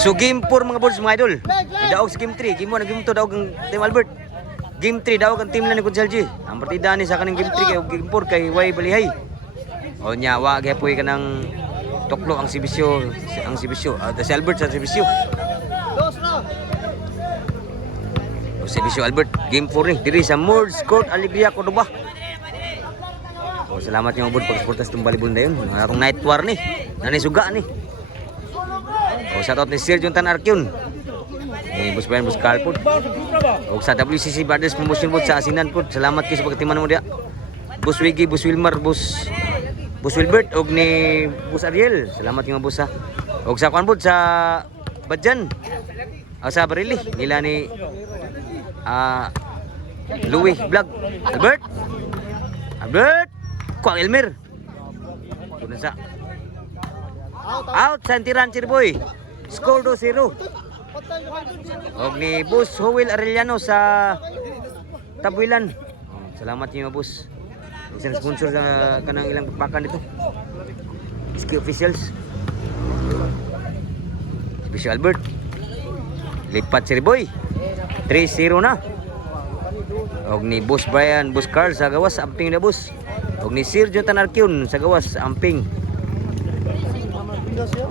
So game 4 mga boys mga idol. Daog sa game 3, game 1 game 2 daog ang Team Albert. Game 3 daog ang team lang ni Conselji. Ang partida ni sa kaning game 3 kay game 4 kay Way Balihay. O nya wa gyapon ka nang tuklo ang Sibisyo, si Albert sa Sibisyo. O Sibisyo Albert game 4 ni diri sa Moors Court Alegria Cordoba. O salamat yung abot pagsuporta sa Tumbalibon dayon. Atong night war ni. Nanay suga ni. O shoutout ni Sir Jonathan Arkyun. Bus Brian Bus Carl po. O sa WCC Brothers Promotion po sa Asinan po. Salamat kayo sa pagkatiman mo dia. Bus Wiggy, Bus Wilmar, Bus Wilbert og ni Bus Ariel. Salamat yung bus ha. Og sa kuan po sa Badjan. O sa Barili nila ni Louis Vlog. Albert. Kuang Elmer. Kuno sa out Santiran Chirboy. Score 2-0. Og ni Bus Howell Arellano sa Tabuilan. Salamat niyo boss. Isang sponsor sa kanang ilang pagpakan dito. Ski officials. Special Albert. Lipat Chirboy. 3-0 na. Og ni Boss Brian, Boss Carl sa gawas amping na boss. Og ni Sir Jonathan Arkyun sa gawas amping.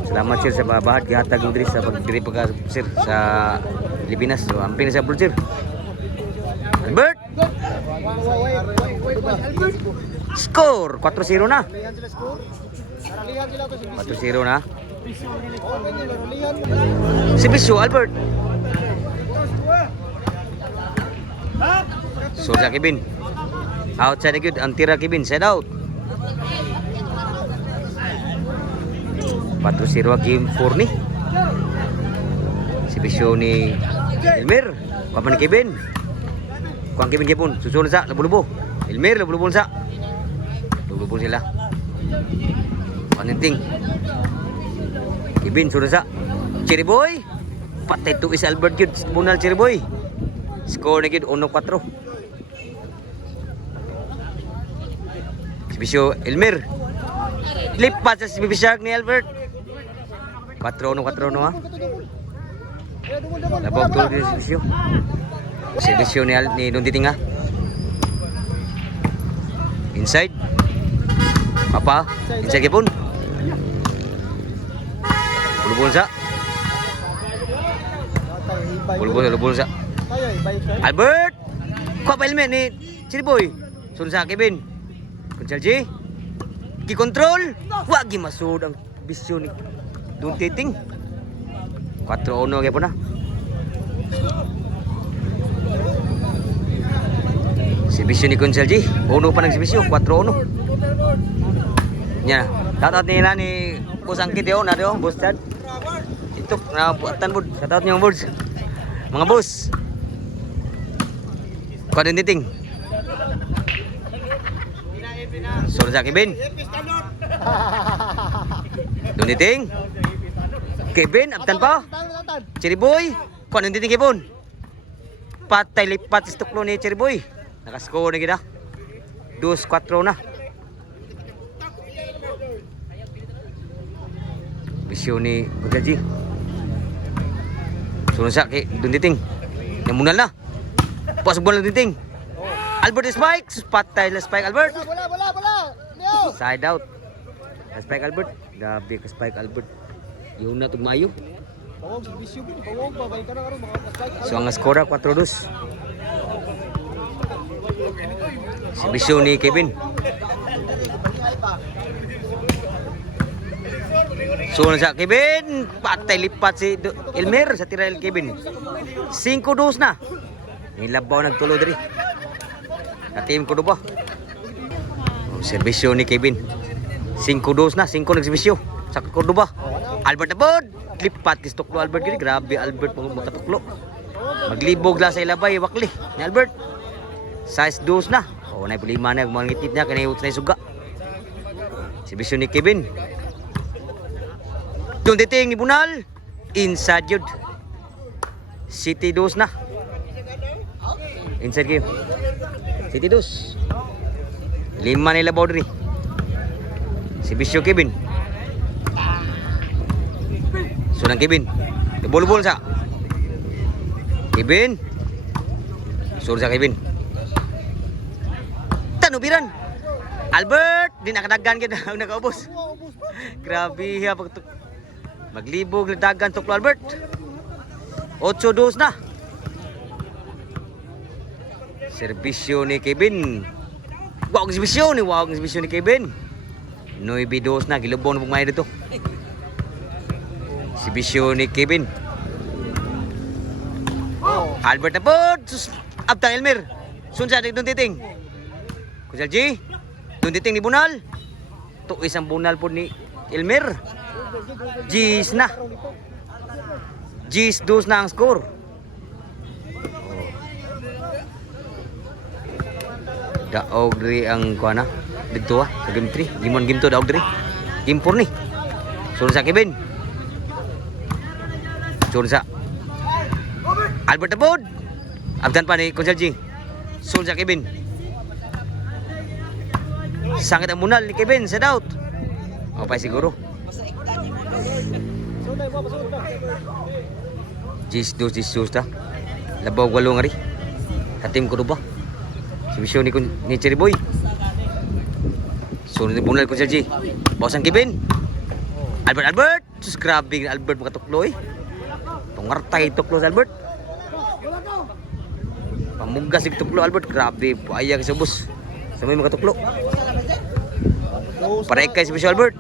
Salamat sir sa bahat gihatag mo diri sa pagdiri pagka sir sa Pilipinas. So amping sa sir. Albert. Score 4-0 na. 4-0 na. Sibisyo Albert. So sa Kevin. Outside good ang tira Kevin, side out. 4-0 game 4 ni. Sibisyo ni Elmer. Papan ni Kevin. Kuang Kevin Kevin susunod sa lubo-lubo. Elmer lubo-lubo sa. Lubo-lubo sila. Paninting. Kevin sunod sa. Cherry Boy. Patay to is Albert Gid. Bunal Cherry Boy. Score ni Gid 1-4. Sibisyo Elmer. Lipat sa Sibisyo ni Albert. 4-1 ha. Labog tuloy din Sibisyo. Sibisyo ni Duntiting ha. Inside. Papa. Inside kipon. Bulbul sa. Bulbul sa. Albert. Kuha pa helmet ni Chiriboy. Sunod sa Kevin. Conselji. Ki-control. Wag masud ang bisyo ni Duntiting. 4-1 kaya po na. Sibisyo ni Conselji. 1 pa ng Sibisyo. 4-1. Nya. Shoutout nila ni Boss Angkit yun. Nado yung Boss Chad. Ito. Nabuatan po. Shoutout niyo boss. Mga boss. Kuha Duntiting. Sorry sa Kevin. Duntiting. Kevin, abtan pa. Cherry Boy. Kuha Duntiting Kevin. Patay lipat si tuklo ni Cherry Boy. Nakasko na kita. 2-4 na. Bisyo ni Conselji. Sunod sa kay Duntiting. Namunal na. Pasok bola Duntiting. Albert Spike. Patay la Spike Albert. Bola. Side out. Spike Albert. Grabe ka Spike Albert. Yung na tugmayo. Bawog si Bisyo, bawog ba bay kana karon mga strike. So ang skora 4-2. Si Bisyo ni Kevin. So sa Kevin, patay lipat si Elmer sa tira el Kevin. 5-2 na. Nilabaw nagtulo diri. Sa team ko ba? Serbisyo ni Kevin. 5-2 na, 5 nagsibisyo. Sa Cordoba. Albert Abod. Lipat kis tuklo Albert gini. Grabe Albert makatuklo. Maglibog la sa ilabay wakli ni Albert. Size 2 na. O na problema na mga ngitip niya kanay utay suga. Serbisyo ni Kevin. Duntiting ni Bunal. Inside yun. City 2 na. Inside game. City 2. 5 nila boundary. Si Bisyo Kevin. So nang Kevin. Bol-bol sa. Kevin. Sur sa Kevin. Tanubiran. Albert, di nakadagan gid ang nakaubos. Grabe ha pag maglibog na dagan tuklo Albert. 8-2 na. Serbisyo ni Kevin. Wow, serbisyo ni Kevin. 9-2 na gilubon na pagmay dito. Serbisyo ni Kevin. Albert na po. Abtang Elmer. Sunsa doon titing. Kusal G. Doon titing ni Bunal. To isang Bunal po ni Elmer. G's na. G's 2 na ang score. Daog diri ang kuana dito sa game 3. Game 1 game 2 daog diri. Game 4 ni. Sunod sa Kevin. Sunod sa Albert Abod. Abdan pa ni Konjal G. Sunod sa Kevin. Sangit ang munal ni Kevin sa doubt. O pa siguro. Jis dos ta. Labaw walong ari. Hatim ko ba? Serbisyo ni Cherry Boy. Sunod ni Bunal Konjal G. Bawasan Kevin. Albert. Sus grabe Albert makatuklo eh. Tungartay tuklo sa Albert. Pamugas yung tuklo Albert. Grabe buaya kasi bus. Sa may makatuklo. Paray kay serbisyo Albert.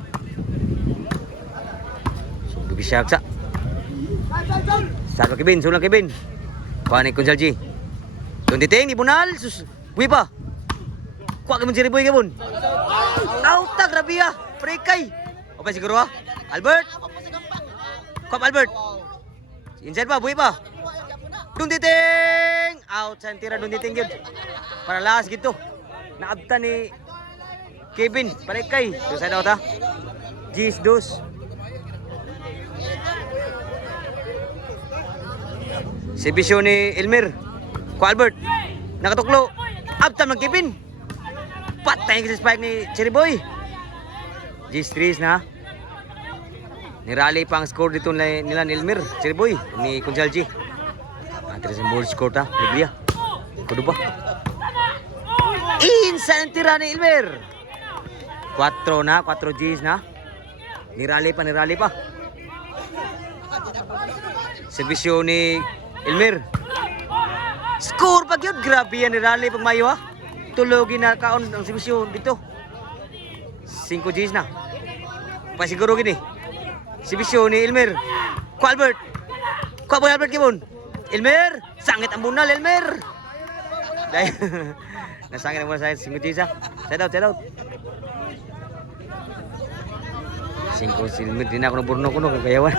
Bisyak sa. Sarap Kevin, sulang Kevin. Panik Konjal G. Doon titing ni Bunal. Sus, buwi pa. Kuha ka mo Cherry Boy ka bun. Auta, grabe ah. Prekay. O pa siguro ah. Albert. Kuha Albert. Inside pa, buwi pa. Doon titing. Out, santira doon titing yun. Para lakas gitu. Naabta ni Kevin. Prekay. Doon side out ha. G's dos. Serbisyo ni Elmer. Ko Albert. Nakatuklo. Abtan mag Kevin. Patay kasi spike ni Cherry Boy. G3 na. Nirally pa ang score dito nila ni Elmer. Cherry Boy. Ni Konjal G. Atras ang ball score ta. Libya. Kudo ba? Insa ang tira ni Elmer. 4 na. 4 G's na. Nirally pa. Serbisyo ni Elmer. Score pag yun. Grabe yan ni Raleigh pag mayo ha. Tulogin na kaon ang serbisyo dito. 5 G's na. Pasiguro gini. Serbisyo ni Elmer. Ko Albert. Ko Boy Albert kibon. Elmer. Sangit ang bunal Elmer. Dahil nasangit ang bunal sa 5 G's ha. Side out. 5 si Elmer. Di na ako naburno ko no. Kayawan.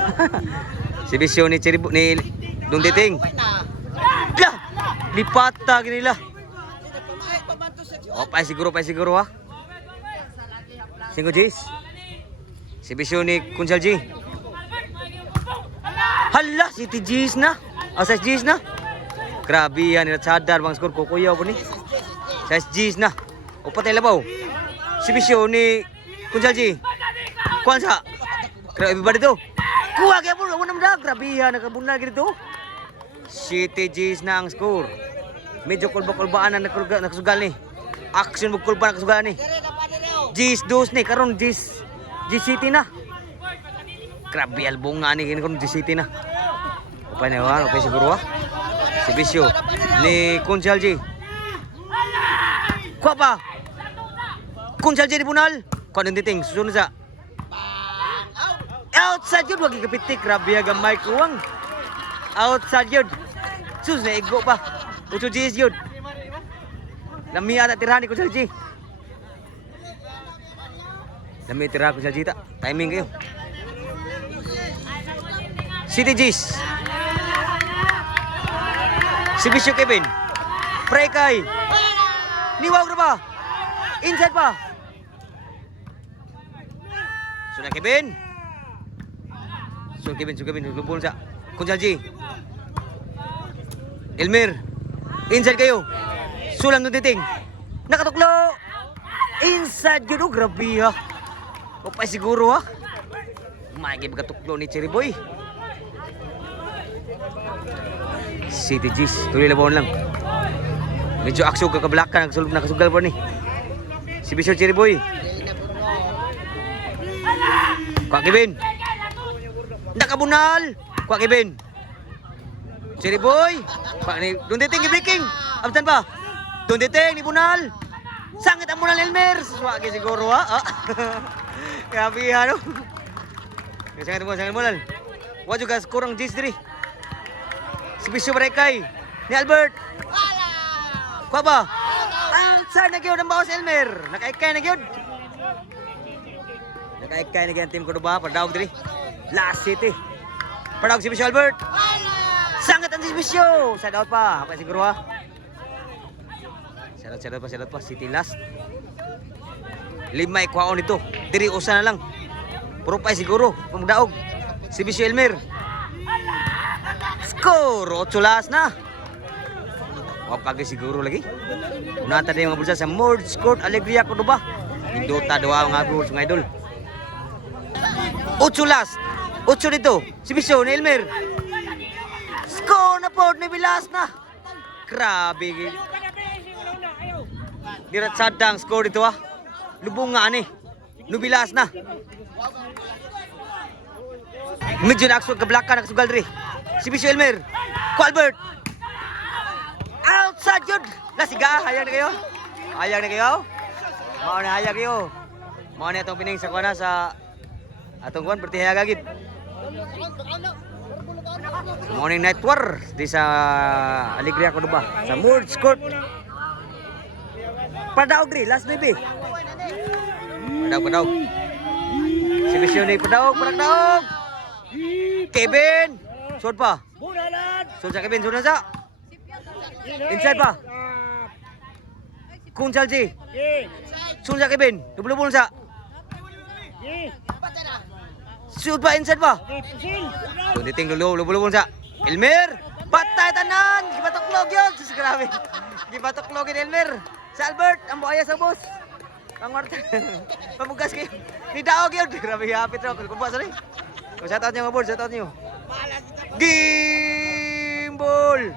Serbisyo ni Cherry ni Doon titing. Lah, lipata ginila. O pa siguro ha. 5 G's. Serbisyo ni Konjal G. Hala, City G's na. O 6 G's na. Grabe yan, sadar bang score ko kuya po ni. 6 G's na. O patay labaw. Serbisyo ni Konjal G. Kuan sa. Grabe ba dito? Kuha kaya po, wala naman na. Grabe yan, nakabunal dito. City G's na ang score. Medyo kulba-kulbaan na nakasugal ni. Action magkulba na nakasugal ni. G's 2 ni, karon G's City na. Grabe albong nga ni, karon G City na. Upay na yan, upay siguro ha. Serbisyo ni Konjal G. Kuha pa. Konjal G ni Bunal. Kuha ng titing, susunod sa. Outside yun, wag ikapitik. Grabe ya gamay kuwang. Outside yun. Sus, naigo pa. 8 G's yun. Lami ata tirahan ni Konjal G. Lami tirahan Konjal G ta. Timing kayo. City G's. Serbisyo Kevin. Prekay. Niwag na ba? Inside pa. Sudah Kevin. Kevin, lubon sa Konjal G. Elmer. Inside kayo. Sulang doon titing. Nakatuklo. Inside yun. Oh, grabe ha. O pa siguro ha. Magiging katuklo ni Cherry Boy. City G's. Tuloy labawon lang. Medyo aksyo kakablakan. Nakasugal po ni. Si Bisyo Cherry Boy. Kwa Kevin. Nakabunal. Kwa Kevin. Cherry Boy. Kwa ni. Doon diting breaking. Abtan pa. Doon diting ni Bunal. Sangit ang Bunal Elmer. Swagi siguro ha. Grabe ano. Sangit mo Bunal. Wa juga kurang G's diri. Si Bisyo Barekay. Ni Albert. Kwa ba? Saan na gyud ang bawas Elmer? Nakaikay na gyud. Nakaikay na gyud ang team Cordoba. Padawag diri. Last City. Padawag si Bisyo Albert. Sangat ang si Bisyo. Side out pa. Apa siguro ha? Side out pa. City last. 5 ikwaon nito. Diri usa na lang. Puro pa siguro. Pagdaog. Si Bisyo Elmer. Score. 8 last na. Wapag siguro lagi. Unata din mga bulsa sa Mords Court Alegria Cordoba. Indota doa mga bulsa mga idol. 8 last. 8 dito. Si Bisyo ni Elmer. Score na po ni Bilas na. Grabe. Dirat sadang score dito ah. Lubong nga ni. Nubilas na. Medyo nakasug kablakan nakasugal diri. Si Bisyo Elmer. Ko Albert. Outside yun! Lasiga! Hayag na kayo! Hayag na kayo! Mao na hayag kayo! Mao na itong pining sa kuwana sa atong kuwan, berarti hayagagid. Morning night war di sa Alegria Cordoba sa Mords Court. Padaog diri, last baby. Padaog. Si Bisyo ni padaog. Kevin! Sud pa. Sud sa Kevin, sud na sa. Inside pa. Kung Chalji. Sunsa Kevin. Dubul-dubul sa. Shoot pa inside pa. Kung diting dubul-dubul sa. Elmer. Patay tanan. Gibatoklog yun. Sus, grabe. Gibatoklog yun Elmer. Sa Albert. Ang buhaya sa boss. Pangwarta. Pamugas kayo. Ni Daog yun. Grabe hapit raw. Kumpas rin. Shout out nyo mga board. Shout out nyo. Game ball.